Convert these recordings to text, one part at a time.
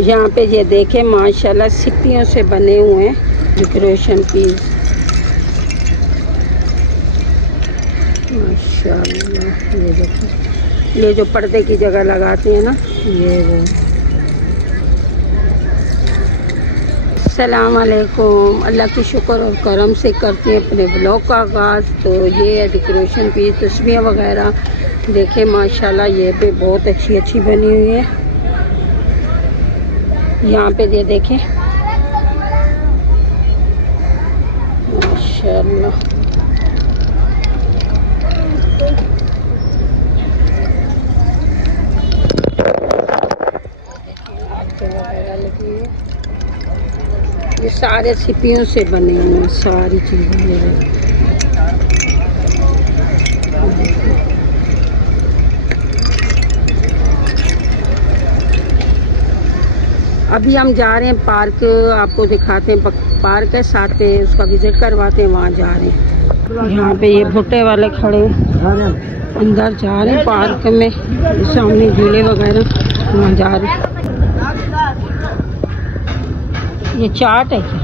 यहाँ पे ये देखें माशाल्लाह सिप्पियों से बने हुए हैं डेकोरेशन पीस। माशाल्लाह ये देखें, ये जो पर्दे की जगह लगाते हैं ना, ये वो। अस्सलाम वालेकुम। अल्लाह की शुक्र और करम से करते हैं अपने ब्लॉग का आगाज़। तो ये है डेकोरेशन पीस, तस्वीरें वगैरह देखें माशाल्लाह ये पे बहुत अच्छी अच्छी बनी हुई है। यहाँ पे ये देखें माशाल्लाह। ये सारे सिपियों से बने हुए हैं सारी चीज़ें। अभी हम जा रहे हैं पार्क, आपको दिखाते हैं पार्क है साथ में, उसका विजिट करवाते हैं, वहाँ जा रहे हैं। यहाँ पे ये भुट्टे वाले खड़े हैं, अंदर जा रहे हैं पार्क में, सामने झूले वगैरह, वहाँ जा रहे हैं। ये चाट है क्या?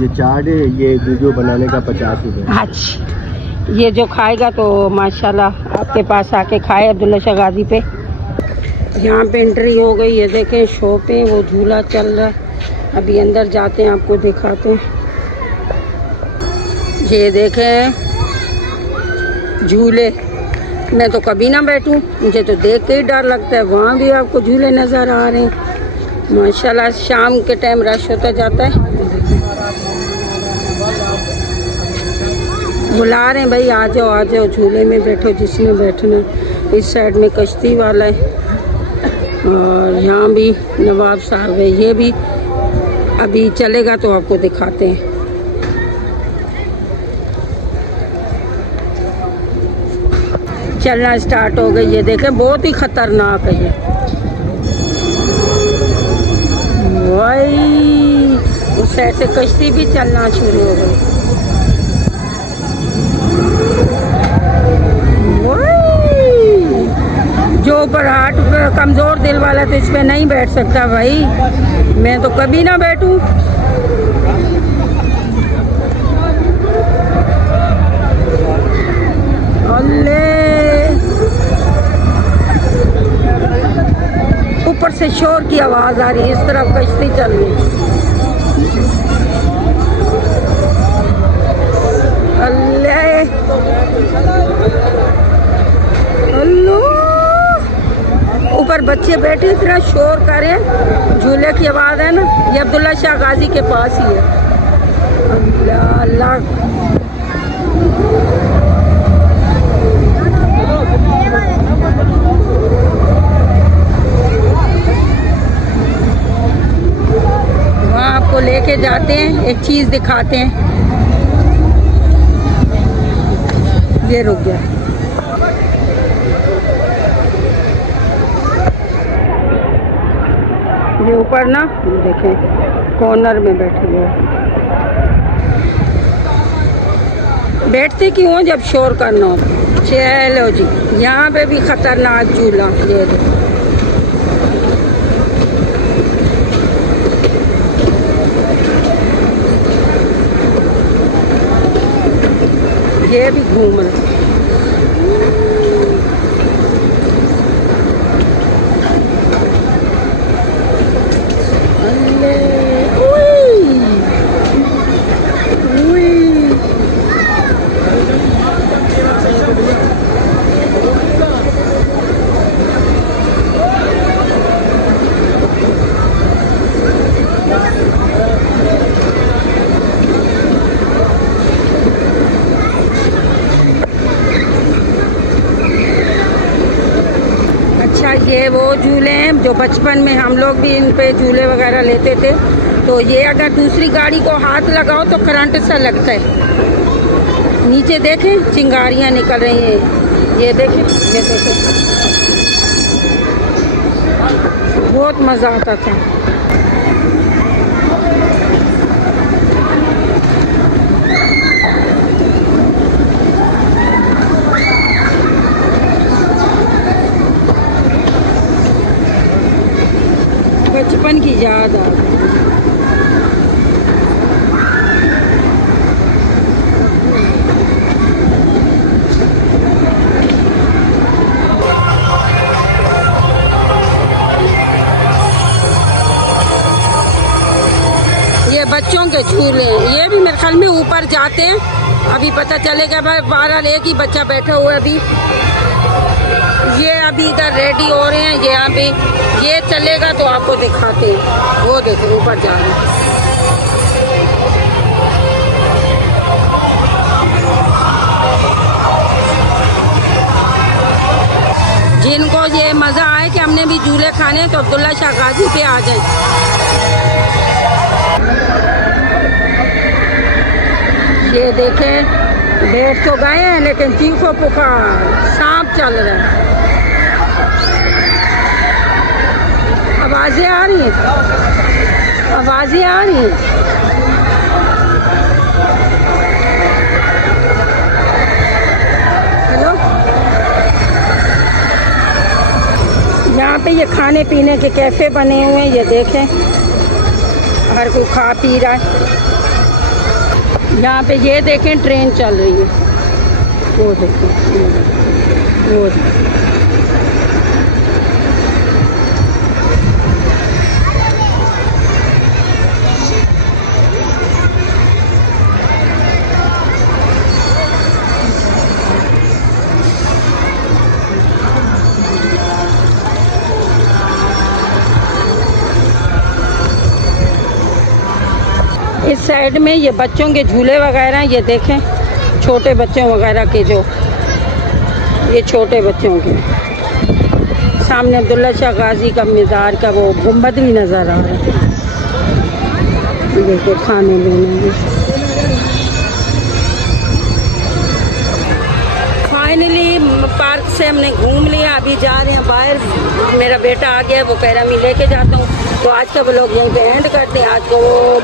ये चाट है, ये वीडियो बनाने का 50 रुपये। अच्छा, ये जो खाएगा तो माशाल्लाह आपके पास आके खाए अब्दुल्ला शाह गाजी पे। यहाँ पे एंट्री हो गई, ये देखें शॉप है, वो झूला चल रहा है। अभी अंदर जाते हैं, आपको दिखाते हैं। ये देखें झूले, मैं तो कभी ना बैठूं, मुझे तो देख के ही डर लगता है। वहाँ भी आपको झूले नज़र आ रहे हैं माशाल्लाह। शाम के टाइम रश होता जाता है। बुला रहे हैं भाई, आ जाओ झूले में बैठो जिसमें बैठना। इस साइड में कश्ती वाला है और यहाँ भी नवाब साहब है। ये भी अभी चलेगा तो आपको दिखाते हैं। चलना स्टार्ट हो गई, ये देखें बहुत ही खतरनाक है ये। वही उस साइड से कश्ती भी चलना शुरू हो गई। जो ऊपर हार्ट कमज़ोर दिल वाला तो इस पे नहीं बैठ सकता भाई, मैं तो कभी ना बैठूं। अल्ले ऊपर से शोर की आवाज़ आ रही है, इस तरफ कश्ती चल रही है। अल्ले अल्लाह, ऊपर बच्चे बैठे इतना शोर करें, झूले की आवाज़ है ना। ये अब्दुल्ला शाह गाजी के पास ही है। अल्लाह अल्लाह, वहाँ आपको लेके जाते हैं, एक चीज़ दिखाते हैं। ये रुक गया। ये ऊपर ना देखें कॉर्नर में बैठे हुए। बैठते क्यों जब शोर करना हो। चलो जी, यहाँ पे भी खतरनाक झूला, ये देखो। ये भी घूम रहे। ये वो झूले हैं जो बचपन में हम लोग भी इन पे झूले वगैरह लेते थे। तो ये अगर दूसरी गाड़ी को हाथ लगाओ तो करंट सा लगता है। नीचे देखें चिंगारियाँ निकल रही हैं, ये देखें, ये देखें, बहुत मज़ा आता था। बचपन की याद आ गई। ये बच्चों के झूले हैं, ये भी मेरे ख्याल में ऊपर जाते हैं। अभी पता चलेगा भाई। बहरहाल एक ही बच्चा बैठा हुआ है अभी। ये अभी इधर रेडी हो रहे हैं। यहाँ पे ये चलेगा तो आपको दिखाते हैं। वो देखो ऊपर जा रहे हैं। जिनको ये मज़ा आए कि हमने भी झूले खाने तो अब्दुल्ला शाह गाजी पे आ जाए। ये देखें, बैठ तो गए हैं लेकिन चीखो पुकार, सांप चल रहा है। आवाजें आ रही हैं, आवाजें आ रही हैं। हेलो, यहाँ पे ये खाने पीने के कैफ़े बने हुए हैं। ये देखें, हर कोई खा पी रहा है। यहाँ पे ये देखें, ट्रेन चल रही है। वो देखें, वो देखें। इस साइड में ये बच्चों के झूले वगैरह, ये देखें छोटे बच्चों वगैरह के, जो ये छोटे बच्चों के। सामने अब्दुल्ला शाह गाजी का मीज़ार का वो गुंबद भी नज़र आ रहा है। देखो खाने पीने में। फाइनली पार्क से हमने घूम लिया। अभी जा रहे हैं बाहर। मेरा बेटा आ गया, वो कह रहा मैं लेके जाता हूँ। तो आज का व्लॉग यहीं पे एंड करते हैं। आज को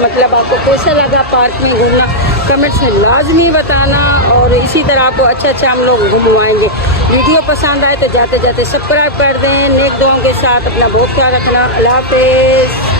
मतलब आपको कैसा लगा पार्क में घूमना, कमेंट्स में लाजमी बताना। और इसी तरह आपको अच्छा हम लोग घुमवाएंगे। वीडियो पसंद आए तो जाते जाते सब्सक्राइब कर दें। नेक दुआओं के साथ अपना बहुत ख्याल रखना। अल्लाह हाफ़िज़।